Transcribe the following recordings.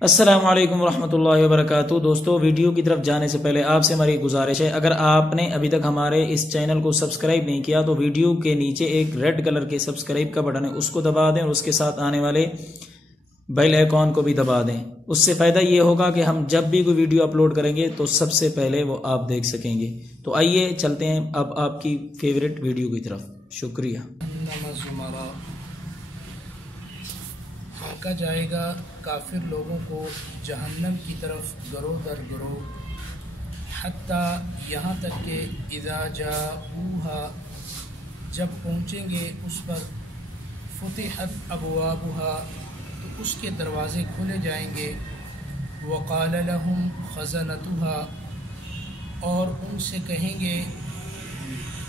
السلام علیکم ورحمۃ اللہ وبرکاتہ۔ دوستو، ویڈیو کی طرف جانے سے پہلے آپ سے ہماری گزارش ہے، اگر آپ نے ابھی تک ہمارے اس چینل کو سبسکرائب نہیں کیا تو ویڈیو کے نیچے ایک ریڈ کلر کے سبسکرائب کا بٹن ہے، اس کو دبا دیں اور اس کے ساتھ آنے والے بیل آئیکن کو بھی دبا دیں۔ اس سے فائدہ یہ ہوگا کہ ہم جب بھی کوئی ویڈیو اپلوڈ کریں گے تو سب سے پہلے وہ آپ دیکھ سکیں گے۔ تو آئیے چلتے ہیں اب آپ کی فیوریٹ ویڈیو کی طرف۔ شکریہ۔ پھینکا جائے گا کافر لوگوں کو جہنم کی طرف گروہ در گروہ، حتیٰ یہاں تک کہ اذا جاؤہا، جب پہنچیں گے اس پر، فتحت ابوابہا، تو اس کے دروازے کھولے جائیں گے، وقال لہم خزنتہا، اور ان سے کہیں گے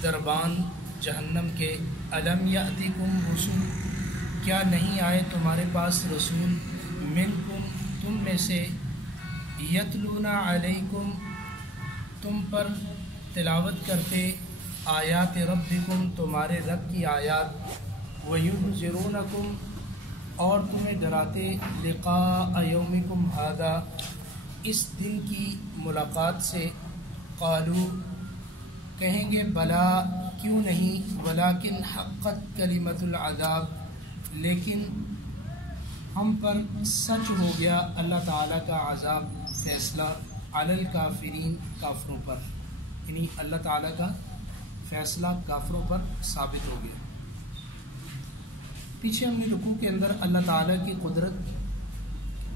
دربان جہنم کے، الم یأتکم رسل، کیا نہیں آئے تمہارے پاس رسول، منکم، تم میں سے، یتلون علیکم، تم پر تلاوت کرتے، آیات ربکم، تمہارے رب کی آیات، وینذرونکم، اور تمہیں ڈراتے، لقاء یومکم ھذا، اس دن کی ملاقات سے، قالوا، کہیں گے بلا، کیوں نہیں، ولکن حقت کلمۃ العذاب، لیکن ہم پر سچ ہو گیا اللہ تعالیٰ کا عذاب، فیصلہ، علی الکافرین، کافروں پر، یعنی اللہ تعالیٰ کا فیصلہ کافروں پر ثابت ہو گیا۔ پیچھے ہم نے رکوع کے اندر اللہ تعالیٰ کی قدرت،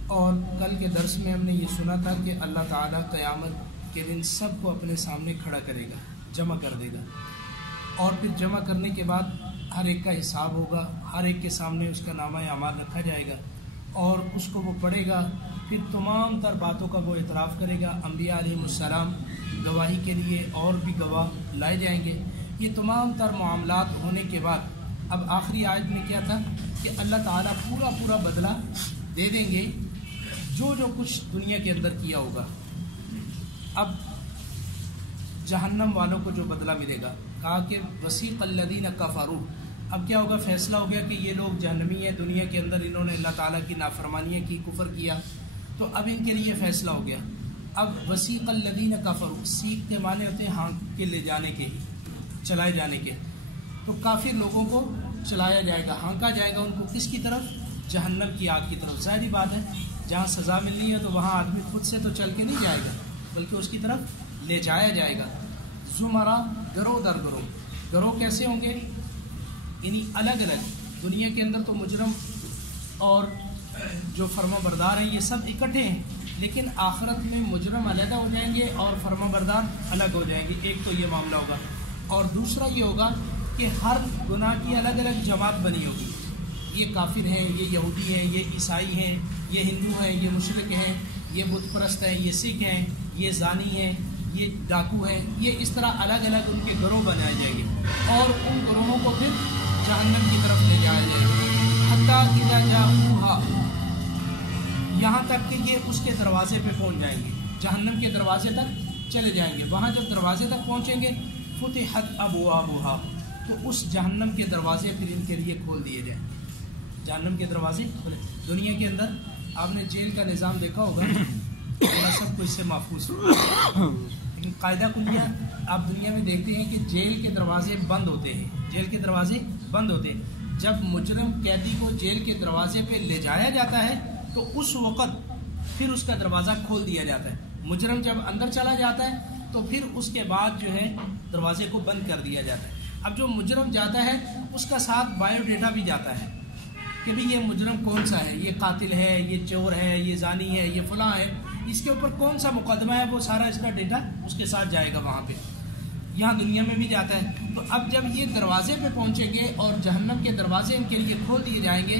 اور کل کے درس میں ہم نے یہ سنا تھا کہ اللہ تعالیٰ قیامت کے دن سب کو اپنے سامنے کھڑا کرے گا، جمع کر دے گا، اور پھر جمع کرنے کے بعد ہر ایک کا حساب ہوگا، ہر ایک کے سامنے اس کا نامہ اعمال رکھا جائے گا، اور اس کو وہ پڑھے گا، پھر تمام تر باتوں کا وہ اعتراف کرے گا۔ انبیاء علیہ السلام گواہی کے لیے اور بھی گواہ لائے جائیں گے۔ یہ تمام تر معاملات ہونے کے بعد اب آخری آیت میں کیا تھا کہ اللہ تعالیٰ پورا بدلہ دے دیں گے جو کچھ دنیا کے اندر کیا ہوگا۔ اب جہنم والوں کو جو بدلہ ملے گا، کہا کہ وسیق الذین کفروا، اب کیا ہوگا، فیصلہ ہو گیا کہ یہ لوگ جہنمی ہیں، دنیا کے اندر انہوں نے اللہ تعالیٰ کی نافرمانیاں کی، کفر کیا، تو اب ان کے لیے فیصلہ ہو گیا۔ اب وسیق الذین کفروا، سیق کے معنی ہوتے ہیں ہانک کے لے جانے کے، چلائے جانے کے، تو کافر لوگوں کو چلایا جائے گا، ہانکا جائے گا ان کو، کس کی طرف، جہنم کی آگ کی طرف۔ ظاہری بات ہے، جہاں سزا ملنی ہے تو وہاں آدمی خود سے تو چل کے نہیں جائے گا، بلکہ اس کی طرف لے جایا جائے گا۔ زمرہ، گروہ در گروہ، گروہ کیسے ہوں گے، یعنی الگ الگ، دنیا کے اندر تو مجرم اور جو فرما بردار ہیں یہ سب اکٹھے ہیں، لیکن آخرت میں مجرم علیحدہ ہو جائیں گے اور فرما بردار الگ ہو جائیں گے۔ ایک تو یہ معاملہ ہوگا، اور دوسرا یہ ہوگا کہ ہر گناہ کی الگ الگ جماعت بنی ہوگی، یہ کافر ہیں، یہ یہودی ہیں، یہ عیسائی ہیں، یہ ہندو ہیں، یہ مشرک ہیں، یہ بت پرست ہیں، یہ سکھ ہیں، یہ زانی ہیں، یہ ڈاکو ہیں، یہ اس طرح الگ الگ ان کے گروہ بنائے جائیں گے، اور ان گروہوں کو پھر جہنم کی طرف لے جایا جائے گا، حتیٰ اذا جاؤہا، یہاں تک کہ یہ اس کے دروازے پہ پہنچ جائیں گے، جہنم کے دروازے تک چلے جائیں گے۔ وہاں جب دروازے تک پہنچیں گے، فتحت ابوابہا، تو اس جہنم کے دروازے پھر ان کے لیے کھول دیے جائیں گے، جہنم کے دروازے کھولے۔ دنیا کے اندر آپ نے جیل کا نظام دیکھا ہوگا، تھوڑا سب کچھ سے محفوظ، لیکن قاعدہ کلیہ آپ دنیا میں دیکھتے ہیں کہ جیل کے دروازے بند ہوتے ہیں، جیل کے دروازے بند ہوتے ہیں۔ جب مجرم قیدی کو جیل کے دروازے پہ لے جایا جاتا ہے تو اس وقت پھر اس کا دروازہ کھول دیا جاتا ہے۔ مجرم جب اندر چلا جاتا ہے تو پھر اس کے بعد جو ہے دروازے کو بند کر دیا جاتا ہے۔ اب جو مجرم جاتا ہے اس کا ساتھ بایو ڈیٹا بھی جاتا ہے کہ بھی یہ مجرم کون سا ہے، یہ قاتل ہے، یہ چور ہے، یہ زانی ہے، یہ فلاں ہے، اس کے اوپر کون سا مقدمہ ہے، وہ سارا اس کا ڈیٹا اس کے ساتھ جائے گا وہاں پہ، یہاں دنیا میں بھی جاتا ہے۔ تو اب جب یہ دروازے پہ پہنچیں گے اور جہنم کے دروازے ان کے لیے کھول دیے جائیں گے،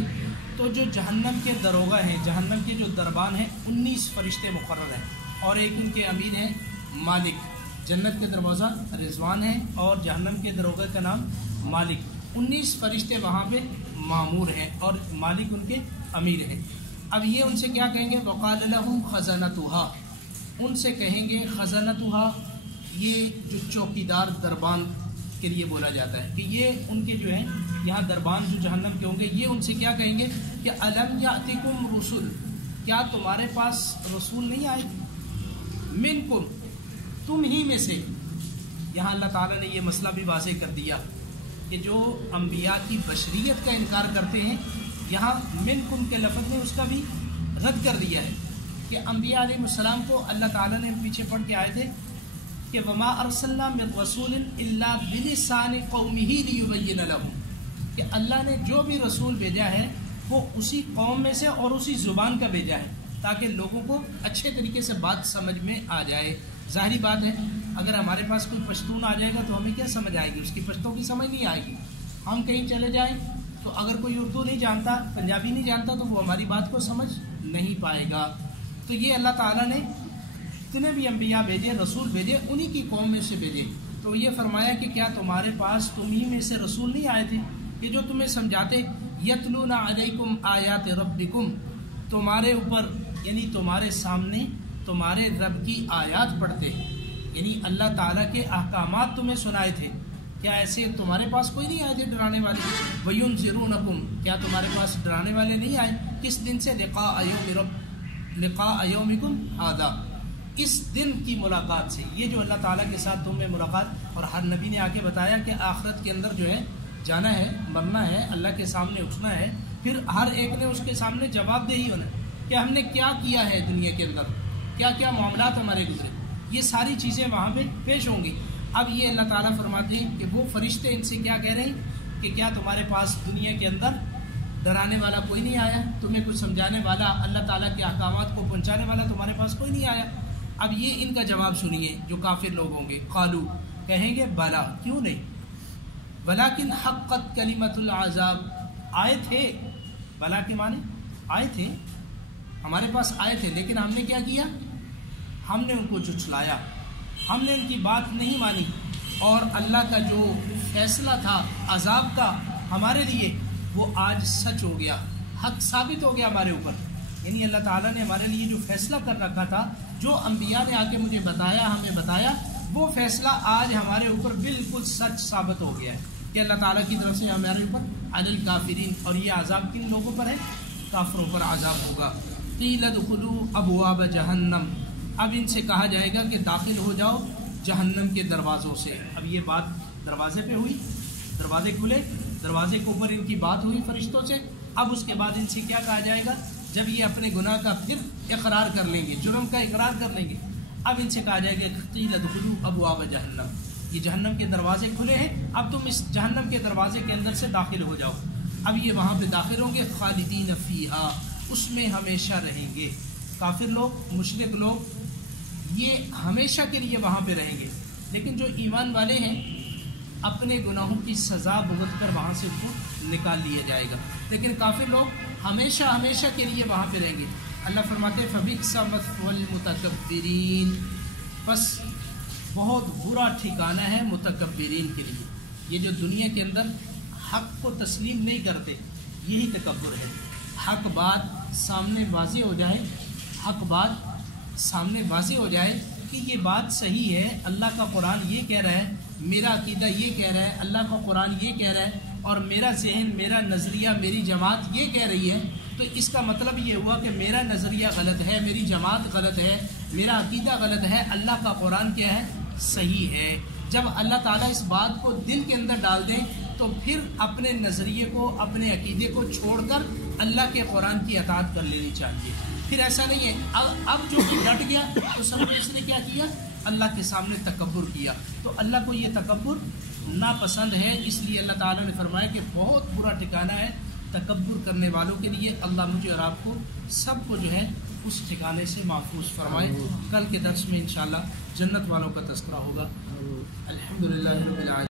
تو جو جہنم کے دروغہ ہیں، جہنم کے جو دربان ہیں، 19 فرشتے مقرر ہیں، اور ایک ان کے امیر ہیں مالک۔ جنت کے دروازہ رضوان ہے اور جہنم کے دروغے کا نام مالک۔ 19 فرشتے وہاں پہ مامور ہیں اور مالک ان کے امیر ہیں۔ اب یہ ان سے کیا کہیں گے، وقال لہم خزنتہا، ان سے کہیں گے خزنتہا، یہ جو چوکیدار دربان کے لیے بولا جاتا ہے کہ یہ ان کے جو ہیں یہاں دربان جو جہنم کے ہوں گے، یہ ان سے کیا کہیں گے کہ الم یاتکم رسل، کیا تمہارے پاس رسول نہیں آئے؟ منکم، تم ہی میں سے. یہاں اللہ تعالیٰ نے یہ مسئلہ بھی واضح کر دیا کہ جو انبیاء کی بشریت کا انکار کرتے ہیں، یہاں منکم کے لفظ نے اس کا بھی رد کر دیا ہے کہ انبیاء علیہ السلام کو اللہ تعالیٰ نے پیچھے پڑھ کے آئے تھے کہ وما ارسلنا من رسول الا بلسان قومه ليبين لهم، کہ اللہ نے جو بھی رسول بھیجا ہے وہ اسی قوم میں سے اور اسی زبان کا بھیجا ہے تاکہ لوگوں کو اچھے طریقے سے بات سمجھ میں آ جائے. ظاہری بات ہے اگر ہمارے پاس کوئی پشتون آ جائے گا تو ہمیں کیا سمجھ آئے گی؟ اس کی پشتوں کی سمجھ نہیں آئے گی. ہم کہیں چلے جائیں تو اگر کوئی اردو نہیں جانتا، پنجابی نہیں جانتا، تو وہ ہماری بات کو سمجھ نہیں پائے گا. تو یہ اللہ تعالیٰ نے جتنے بھی انبیاء بھیجے، رسول بھیجے، انہی کی قوم میں سے بھیجے. تو یہ فرمایا کہ کیا تمہارے پاس تمہیں میں سے رسول نہیں آئے تھے کہ جو تمہیں سمجھاتے یتلون علیکم آیات ربکم، تمہارے اوپر یعنی تمہارے سامنے تمہارے رب کی آیات پڑھتے، یعنی اللہ تعالیٰ کے احکامات تمہیں سنائے تھے. کیا ایسے تمہارے پاس کوئی نہیں آئے تھے ڈرانے والے؟ وَيُنذِرُونَكُمْ، کیا تمہارے پاس ڈرانے والے نہیں آئے؟ کس دن سے؟ لقاء یومکم ھذا، اس دن کی ملاقات سے. یہ جو اللہ تعالیٰ کے ساتھ تم میں ملاقات، اور ہر نبی نے آ کے بتایا کہ آخرت کے اندر جو ہے جانا ہے، مرنا ہے، اللہ کے سامنے اٹھنا ہے. پھر ہر ایک نے اس کے سامنے جواب دہی ہونا کہ ہم نے کیا کیا ہے دنیا کے اندر، کیا کیا معاملات ہمارے گزرے، یہ ساری چیزیں وہاں پہ پیش ہوں گی. اب یہ اللہ تعالیٰ فرماتے ہیں کہ وہ فرشتے ان سے کیا کہہ رہے ہیں کہ کیا تمہارے پاس دنیا کے اندر ڈرانے والا کوئی نہیں آیا؟ تمہیں کچھ سمجھانے والا، اللہ تعالیٰ کے احکامات کو پہنچانے والا تمہارے پاس کوئی نہیں آیا؟ اب یہ ان کا جواب سنیے جو کافر لوگ ہوں گے. قالو، کہیں گے بلا، کیوں نہیں، ولیکن حقت کلمۃ العذاب، آئے تھے، بلا کے معنی آئے تھے، ہمارے پاس آئے تھے، لیکن ہم نے کیا کیا؟ ہم نے ان کو جھٹلایا، ہم نے ان کی بات نہیں مانی، اور اللہ کا جو فیصلہ تھا عذاب کا ہمارے لیے وہ آج سچ ہو گیا، حق ثابت ہو گیا ہمارے اوپر. یعنی اللہ تعالیٰ نے ہمارے لیے جو فیصلہ کر رکھا تھا، جو انبیاء نے آ کے مجھے بتایا، ہمیں بتایا، وہ فیصلہ آج ہمارے اوپر بالکل سچ ثابت ہو گیا ہے کہ اللہ تعالیٰ کی طرف سے ہمارے اوپر علی الکافرین، اور یہ عذاب کن لوگوں پر ہے؟ کافروں پر عذاب ہوگا. قیل ادخلوا ابواب جہنم، اب ان سے کہا جائے گا کہ داخل ہو جاؤ جہنم کے دروازوں سے. اب یہ بات دروازے پہ ہوئی، دروازے کھلے، دروازے کے اوپر ان کی بات ہوئی فرشتوں سے. اب اس کے بعد ان سے کیا کہا جائے گا؟ جب یہ اپنے گناہ کا پھر اقرار کر لیں گے، جرم کا اقرار کر لیں گے، اب ان سے کہا جائے گا قیل ادخلوا ابواب جہنم، یہ جہنم کے دروازے کھلے ہیں، اب تم اس جہنم کے دروازے کے اندر سے داخل ہو جاؤ. اب یہ وہاں پہ داخل ہوں گے، خالدین فیہا، اس میں ہمیشہ رہیں گے. کافر لوگ، مشرک لوگ یہ ہمیشہ کے لیے وہاں پہ رہیں گے، لیکن جو ایمان والے ہیں اپنے گناہوں کی سزا بھگت کر وہاں سے ان کو نکال لیا جائے گا. لیکن کافر لوگ ہمیشہ ہمیشہ کے لیے وہاں پہ رہیں گے. اللہ فرماتے ہیں فَبِئْسَ مَثْوَى الْمُتَكَبِّرِينَ، بس بہت برا ٹھکانہ ہے متکبرین کے لیے. یہ جو دنیا کے اندر حق کو تسلیم نہیں کرتے، یہی تکبر ہے. حق بات سامنے واضح ہو جائے، حق بات سامنے واضح ہو جائے کہ یہ بات صحیح ہے، اللہ کا قرآن یہ کہہ رہا ہے، میرا عقیدہ یہ کہہ رہا ہے، اللہ کا قرآن یہ کہہ رہا ہے، اور میرا ذہن، میرا نظریہ، میری جماعت یہ کہہ رہی ہے، تو اس کا مطلب یہ ہوا کہ میرا نظریہ غلط ہے، میری جماعت غلط ہے، میرا عقیدہ غلط ہے، اللہ کا قرآن کیا ہے؟ صحیح ہے. جب اللہ تعالیٰ اس بات کو دل کے اندر ڈال دیں تو پھر اپنے نظریے کو، اپنے عقیدے کو چھوڑ کر اللہ کے قرآن کی اطاعت کر لینی چاہیے. پھر ایسا نہیں ہے اب جو ڈٹ گیا تو سب اس نے کیا کیا؟ اللہ کے سامنے تکبر کیا. تو اللہ کو یہ تکبر ناپسند ہے، اس لیے اللہ تعالیٰ نے فرمایا کہ بہت برا ٹھکانہ ہے تکبر کرنے والوں کے لیے. اللہ مجھے اور آپ کو سب کو جو ہے اس ٹھکانے سے محفوظ فرمائے. کل کے درس میں انشاءاللہ جنت والوں کا تذکرہ ہوگا. الحمدللہ رب العالمین.